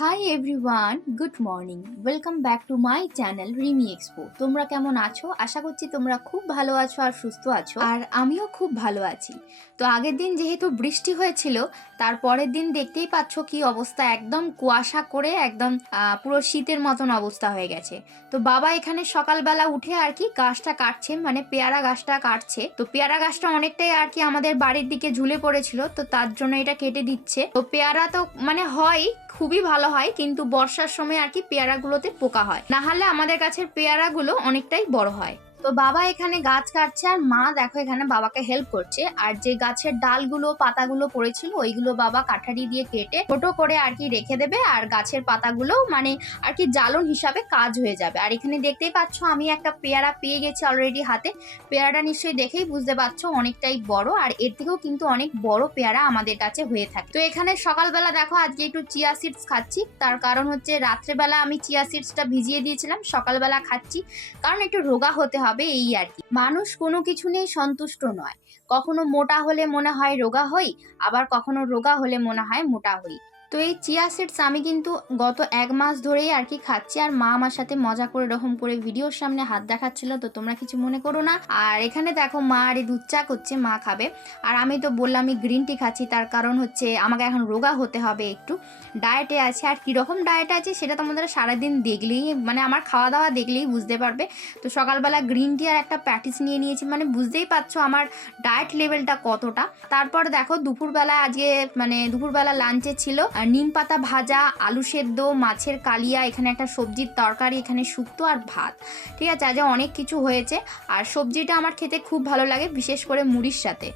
Hi everyone good morning welcome back to my channel Rimi expo তোমরা কেমন আছো? আশা করছি তোমরা খুব ভালো আছো আর সুস্থ আছো। আর আমিও খুব ভালো আছি। তো আগের দিন যেহেতু বৃষ্টি হয়েছিল, তার পরের দিন দেখতেই পাচ্ছ কি অবস্থা। একদম কুয়াশা করে একদম পুরো শীতের মতন অবস্থা হয়ে গেছে। তো বাবা এখানে সকালবেলা উঠে আর কি গাছটা কাটছে মানে পেয়ারা গাছটা কাটছে। তো পেয়ারা গাছটা অনেকটাই আর কি আমাদের বাড়ির দিকে ঝুলে পড়েছিল, তো তার জন্য এটা কেটে দিচ্ছে। তো পেয়ারা তো মানে হয় খুবই ভালো হয়, কিন্তু বর্ষার সময় আর কি পেয়ারাগুলোতে পোকা হয়। না হলে আমাদের গাছের পেয়ারাগুলো অনেকটাই বড় হয়। তো বাবা এখানে গাছ কাটছে আর মা দেখো এখানে বাবাকে হেল্প করছে। আর যে গাছের ডালগুলো, পাতাগুলো পড়েছিল, ওইগুলো বাবা কাঠারি দিয়ে কেটে ছোট করে আর কি রেখে দেবে। আর গাছের পাতাগুলো মানে আর কি জ্বালন হিসাবে কাজ হয়ে যাবে। আর এখানে দেখতেই পাচ্ছ, আমি একটা পেয়ারা পেয়ে গেছি অলরেডি হাতে। পেয়ারাটা নিশ্চয়ই দেখেই বুঝতে পারছ অনেকটাই বড়। আর এর থেকেও কিন্তু অনেক বড় পেয়ারা আমাদের কাছে হয়ে থাকে। তো এখানে সকালবেলা দেখো, আজকে একটু চিয়া সিডস খাচ্ছি। তার কারণ হচ্ছে, রাত্রেবেলা আমি চিয়া সিডসটা ভিজিয়ে দিয়েছিলাম, সকালবেলা খাচ্ছি। কারণ একটু রোগা হতে হবে। এই আর কি। মানুষ কোনো কিছু নিয়ে সন্তুষ্ট নয়। কখনো মোটা হলে মনে হয় রোগা হই, আবার কখনো রোগা হলে মনে হয় মোটা হই। তো এই চিয়া সিডস আমি কিন্তু গত এক মাস ধরেই আর কি খাচ্ছি। আর মা আমার সাথে মজা করে এরকম করে ভিডিওর সামনে হাত দেখাচ্ছিল, তো তোমরা কিছু মনে করো না। আর এখানে দেখো মা আর এই দুধ চা করছে, মা খাবে। আর আমি তো বললাম আমি গ্রিন টি খাচ্ছি, তার কারণ হচ্ছে আমাকে এখন রোগা হতে হবে একটু। ডায়েটে আছে, আর কীরকম ডায়েট আছে সেটা তোমাদের সারাদিন দেখলেই মানে আমার খাওয়া দাওয়া দেখলেই বুঝতে পারবে। তো সকালবেলা গ্রিন টি আর একটা প্যাটিস নিয়ে নিয়েছি মানে বুঝতেই পারছ আমার ডায়েট লেভেলটা কতটা। তারপর দেখো দুপুরবেলা আজকে মানে দুপুরবেলা লাঞ্চে ছিল নিম পাতা ভাজা, আলু সেদ্ধ, মাছের কালিয়া, এখানে একটা সবজির তরকারি, এখানে শুক্তো আর ভাত। ঠিক আছে আজ অনেক কিছু হয়েছে। আর সবজিটা আমার খেতে খুব ভালো লাগে, বিশেষ করে মুড়ির সাথে।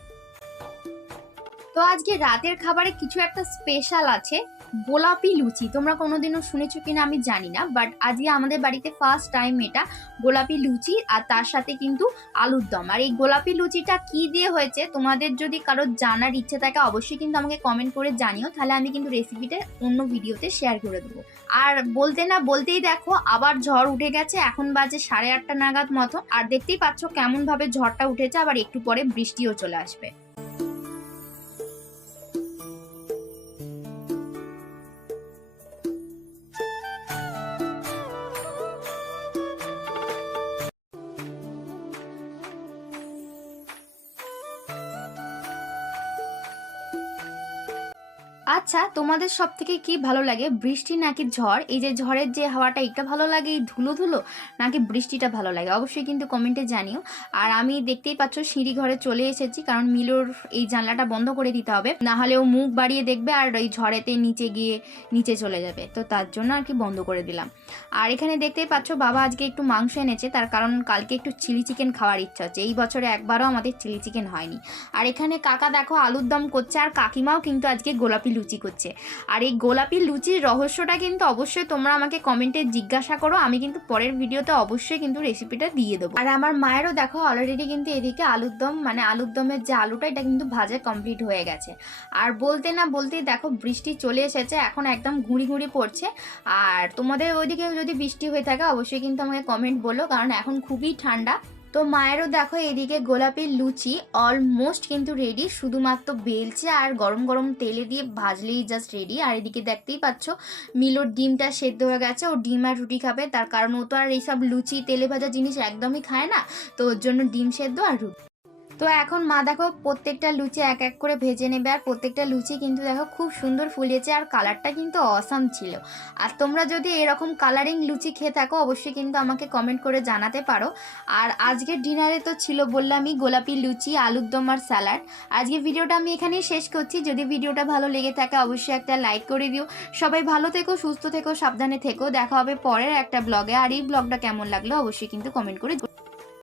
তো আজকে রাতের খাবারে কিছু একটা স্পেশাল আছে। গোলাপি লুচি, তোমরা কোনোদিনও শুনেছো কিনা আমি জানি না বাট আজকে আমাদের বাড়িতে ফার্স্ট টাইম এটা গোলাপি লুচি আর তার সাথে কিন্তু আলুর দম। আর এই গোলাপি লুচিটা কি দিয়ে হয়েছে তোমাদের যদি কারোর জানার ইচ্ছে থাকে অবশ্যই কিন্তু আমাকে কমেন্ট করে জানিও, তাহলে আমি কিন্তু রেসিপিটা অন্য ভিডিওতে শেয়ার করে দেবো। আর বলতে না বলতেই দেখো, আবার ঝড় উঠে গেছে, এখন বাজে সাড়ে আটটা নাগাদ মতো, আর দেখতেই পাচ্ছ কেমনভাবে ঝড়টা উঠেছে, আবার একটু পরে বৃষ্টিও চলে আসবে। আচ্ছা তোমাদের সব থেকে কি ভালো লাগে? বৃষ্টি নাকি ঝড়? এই যে ঝড়ের যে হাওয়াটা এটা ভালো লাগে? এই ধুলো ধুলো নাকি বৃষ্টিটা ভালো লাগে? অবশ্যই কিন্তু কমেন্টে জানিও। আর আমি দেখতেই পাচ্ছ, সিঁড়ি ঘরে চলে এসেছি, কারণ মিলোর এই জানলাটা বন্ধ করে দিতে হবে। না হলে ও মুখ বাড়িয়ে দেখবে আর ওই ঝড়েতে নিচে গিয়ে নিচে চলে যাবে। তো তার জন্য আর কি বন্ধ করে দিলাম। আর এখানে দেখতেই পাচ্ছ, বাবা আজকে একটু মাংস এনেছে। তার কারণ কালকে একটু চিলি চিকেন খাওয়ার ইচ্ছা হচ্ছে। এই বছরে একবারও আমাদের চিলি চিকেন হয়নি। আর এখানে কাকা দেখো, আলুর দম করছে। আর কাকিমাও কিন্তু আজকে গোলাপি লুচি করছে। আর এই গোলাপি লুচির রহস্যটা কিন্তু অবশ্যই তোমরা আমাকে কমেন্টে জিজ্ঞাসা করো, আমি কিন্তু পরের ভিডিওতে অবশ্যই কিন্তু রেসিপিটা দিয়ে দেবো। আর আমার মায়েরও দেখো অলরেডি কিন্তু এদিকে আলুর দম মানে আলুর দমের যে আলুটা, এটা কিন্তু ভাজা কমপ্লিট হয়ে গেছে। আর বলতে না বলতেই দেখো বৃষ্টি চলে এসেছে, এখন একদম ঘুড়ি ঘুড়ি পড়ছে। আর তোমাদের ওইদিকে যদি বৃষ্টি হয়ে থাকে, অবশ্যই কিন্তু আমাকে কমেন্ট বলো, কারণ এখন খুবই ঠান্ডা। তো মায়েরও দেখো এদিকে গোলাপের লুচি অলমোস্ট কিন্তু রেডি শুধুমাত্র বেলছে আর গরম গরম তেলে দিয়ে ভাজলেই জাস্ট রেডি আর এদিকে দেখতেই পাচ্ছ, মিলোর ডিমটা সেদ্ধ হয়ে গেছে, ও ডিম আর রুটি খাবে, তার কারণ ও তো আর এইসব লুচি, তেলে ভাজা জিনিস একদমই খায় না, তো ওর জন্য ডিম সেদ্ধ আর রুটি। তো এখন মা দেখো প্রত্যেকটা লুচি এক এক করে ভেজে নেবে, আর প্রত্যেকটা লুচি কিন্তু দেখো খুব সুন্দর ফুলিয়েছে আর কালারটা কিন্তু অসাম ছিল। আর তোমরা যদি এরকম কালারিং লুচি খেয়ে থাকো, অবশ্যই কিন্তু আমাকে কমেন্ট করে জানাতে পারো। আর আজকের ডিনারে তো ছিল বললামই গোলাপি লুচি, আলুর দম আর স্যালাড আজকে ভিডিওটা আমি এখানেই শেষ করছি। যদি ভিডিওটা ভালো লেগে থাকে, অবশ্যই একটা লাইক করে দিও। সবাই ভালো থেকো, সুস্থ থেকো, সাবধানে থেকো। দেখা হবে পরের একটা ব্লগে আর এই ব্লগটা কেমন লাগল, অবশ্যই কিন্তু কমেন্ট করে